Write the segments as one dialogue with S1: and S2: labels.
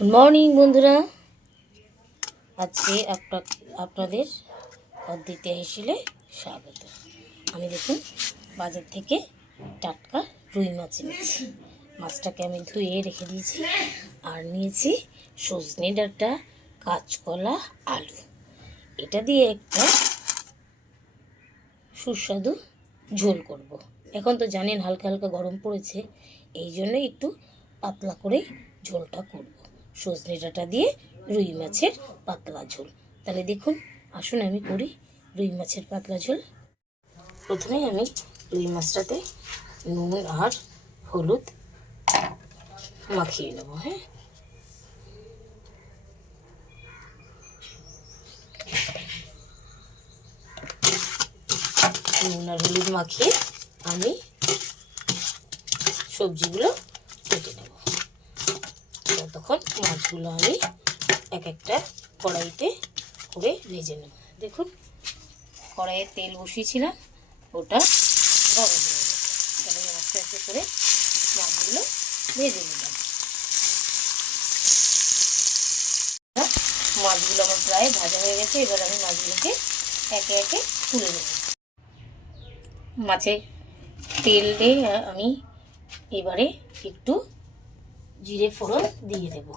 S1: Good morning বন্ধুরা আজকে আপনা- আপনাদের পদ্ধতিতে হেসিলে স্বাগত আমি দেখুন, বাজার থেকে টাটকা রুই মাছ এনেছি মাছটাকে আমি ধুয়ে রেখে দিয়েছি আর নিয়েছি সজনে ডাঁটা, কাঁচকলা, আলু এটা দিয়ে একটা সুস্বাদু ঝোল করব। এখন তো জানেন হালকা হালকা গরম পড়েছে, এই জন্য একটু পাতলা করে ঝোলটা করব। সজনে ডাঁটা দিয়ে রুই মাছের পাতলা ঝোল। তাহলে দেখুন, আসুন আমি করি রুই মাছের পাতলা ঝোল। প্রথমে আমি রুই মাছটাতে নুন আর হলুদ মাখিয়ে নেব হ্যাঁ? নুন আর হলুদ মাখিয়ে আমি সবজিগুলো কেটে নেব। ততক্ষণ মাছগুলো আমি এক একটা কড়াইতে করে ভেজে নেব। দেখুন, কড়াইয়ে তেল বসিয়েছিলাম, ওটা গরম হয়ে আস্তে আস্তে করে মাছগুলো ভেজে নিলাম। মাছগুলো আমার প্রায় ভাজা হয়ে গেছে, এবার আমি মাছগুলোকে একে একে তুলে নেব। মাছে তেল দিয়ে আমি এবারে একটু জিরে ফোড়ন দিয়ে দেব।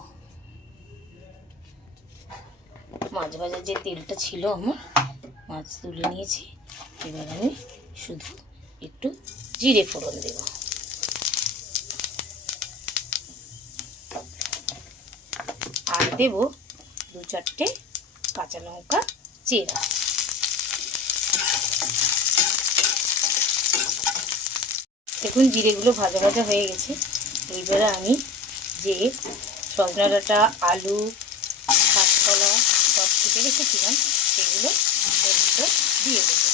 S1: মাছ ভাজার যে তেলটা ছিল আমার, মাছ তুলে নিয়েছি, এবার আমি শুধু একটু জিরে ফোড়ন দেব। আর দেব দু চারটে কাঁচা লঙ্কা চেরা। দেখুন জিরেগুলো ভাজা ভাজা হয়ে গেছে। এইবারে আমি যে সজনা ডাঁটা আলু কাঁচকলা সব কেটে রেখেছিলাম সেগুলো এর ভিতর দিয়ে দেবো।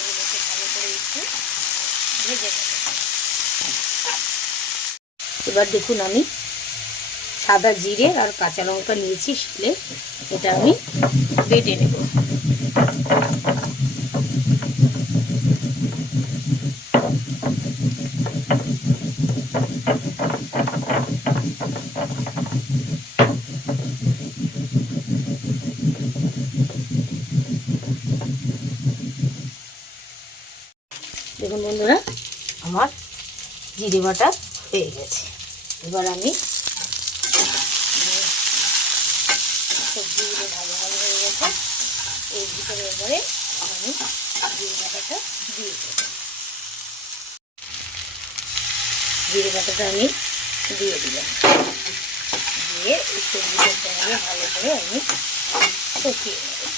S1: এগুলোকে ভালো করে একটু ভেজে এবার দেখুন আমি সাদা জিরে আর কাঁচা লঙ্কা নিয়েছি, শিলে এটা আমি বেটে নেব। দেখুন বন্ধুরা, আমার জিরে বাটা হয়ে গেছে। এবার আমি সবজিগুলো ভালো ভালো হয়ে গেছে। এর ভিতরে এবারে আমি জিরে বাটাটা দিয়ে দেব। জিরে বাটাটা আমি দিয়ে দিলাম। দিয়ে এই সবজিটার সঙ্গে ভালো করে আমি কষিয়ে নেব।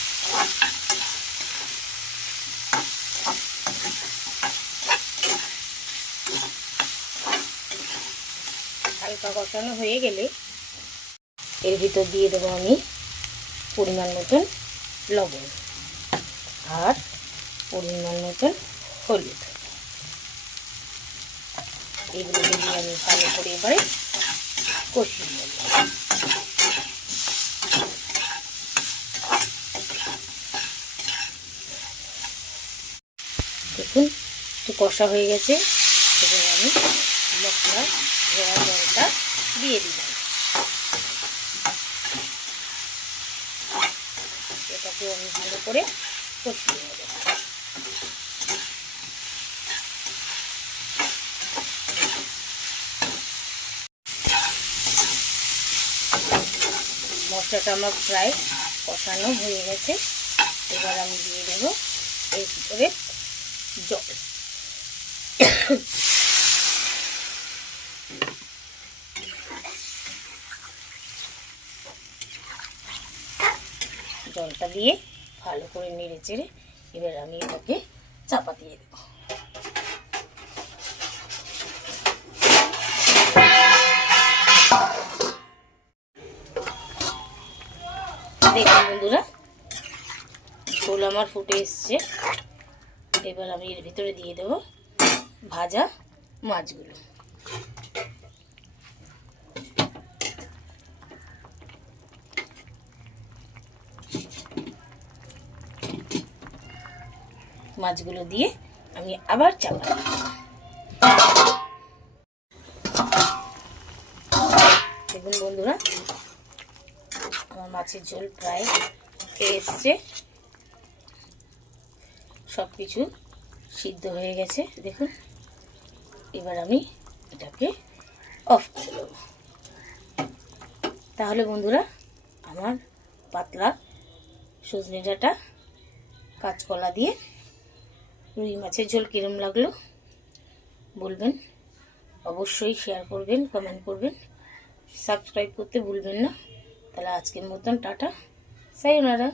S1: হালকা কষানো হয়ে গেলে এর ভিতর দিয়ে দেবো আমি পরিমাণ মতন লবণ আর পরিমাণ মতন হলুদ। এগুলো দিয়ে আমি ভালো করে এবারে কষিয়ে নেব। দেখুন, একটু কষা হয়ে গেছে। এবার আমি মশলা ধোয়া জলটা দিয়ে দিলাম। এটাকে আমি ভালো করে কষিয়ে নেব। মশলাটা আমার প্রায় কষানো হয়ে গেছে। এবার আমি দিয়ে দেব এর ভিতরে জল জলটা দিয়ে ভালো করে নেড়ে চেড়ে এবার আমি এটাকে চাপা দিয়ে দেব। আমার ফুটে এসছে। এবার আমি এর ভিতরে দিয়ে দেব ভাজা মাছগুলো। মাছগুলো দিয়ে আমি আবার চাপা দেখুন বন্ধুরা, আমার মাছের ঝোল প্রায় এসছে। সব কিছু সিদ্ধ হয়ে গেছে, দেখুন। এবার আমি এটাকে অফ করে দেবো। তাহলে বন্ধুরা, আমার পাতলা সজনে ডাঁটা, কাঁচকলা দিয়ে রুই মাছের ঝোল কিরম লাগল বলবেন। অবশ্যই শেয়ার করবেন কমেন্ট করবেন। সাবস্ক্রাইব করতে ভুলবেন না। তাহলে আজকের মতন টাটা। সাই ওনারা